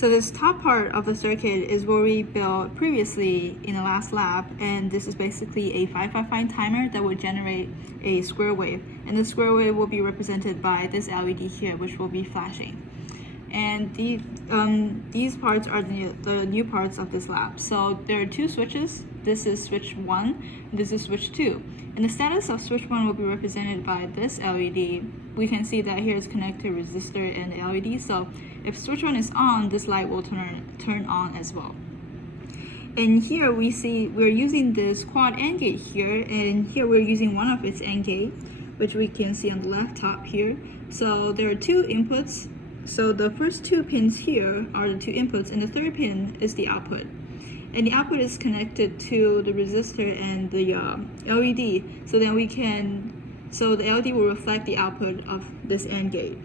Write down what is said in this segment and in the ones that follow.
So this top part of the circuit is what we built previously in the last lab, and this is basically a 555 timer that will generate a square wave, and the square wave will be represented by this LED here, which will be flashing. And these parts are the new parts of this lab. So there are two switches. This is switch 1, this is switch 2. And the status of switch 1 will be represented by this LED. We can see that here is connected resistor and LED. So if switch 1 is on, this light will turn on as well. And here we see we're using this quad AND gate here, and here we're using one of its AND gate, which we can see on the left top here. So there are two inputs. So the first two pins here are the two inputs, and the third pin is the output. And the output is connected to the resistor and the LED. So then so the LED will reflect the output of this AND gate.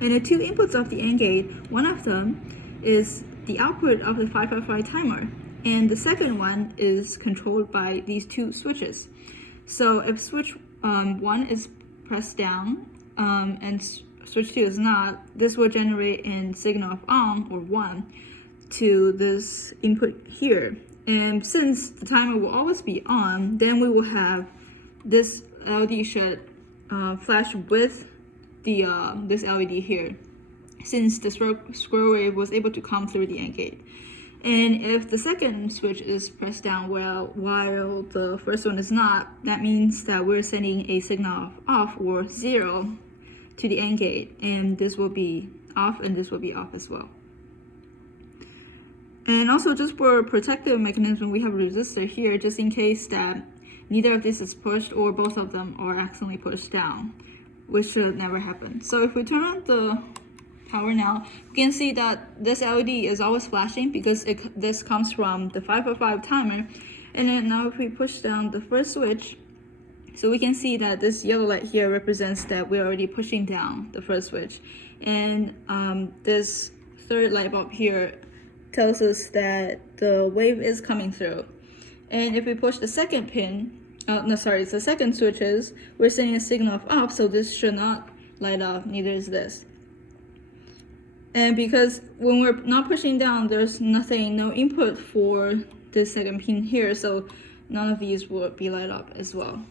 And the two inputs of the AND gate, one of them is the output of the 555 timer, and the second one is controlled by these two switches. So if switch 1 is pressed down and switch 2 is not, this will generate a signal of on or 1 to this input here. And since the timer will always be on, then we will have this LED should flash with the this LED here, since the square wave was able to come through the AND gate. And if the second switch is pressed down while the first one is not, that means that we're sending a signal of off or 0 to the AND gate, and this will be off and this will be off as well. And also, just for protective mechanism, we have a resistor here just in case that neither of this is pushed or both of them are accidentally pushed down, which should never happen. So if we turn on the power now, you can see that this LED is always flashing because this comes from the 555 timer. And then now if we push down the first switch, so we can see that this yellow light here represents that we're already pushing down the first switch. And this third light bulb here tells us that the wave is coming through. And if we push the second pin, it's the second switches, we're sending a signal of off, so this should not light up, neither is this. And because when we're not pushing down, there's no input for this second pin here, so none of these will be light up as well.